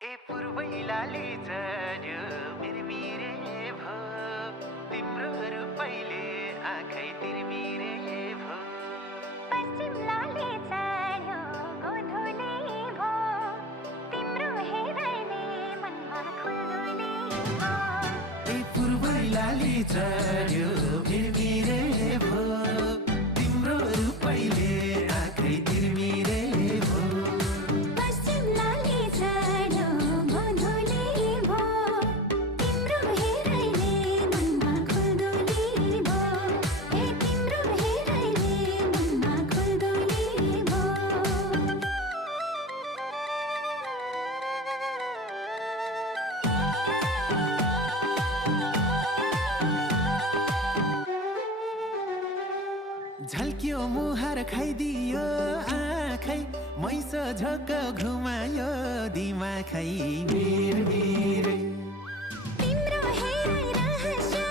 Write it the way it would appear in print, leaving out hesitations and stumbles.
ए पूर्वैलाले चढ्यो मिरमिरे भो तिम्रो रूपैले आँखै तिरमिरे भो पश्चिमलाले चढ्यो गोधुली भो तिम्रो हेराइले मनमा खुल्दुली भो ए पूर्वैलाले चढ्यो मिरमिरे भो तिम्रो रूपैले आँखै तिरमिरे भो झल्क्यो मुहार खाइदियो आँखै मैस झोक घुमायो दिमाखै मिरमिरे तिम्रो हेराइ रहस्य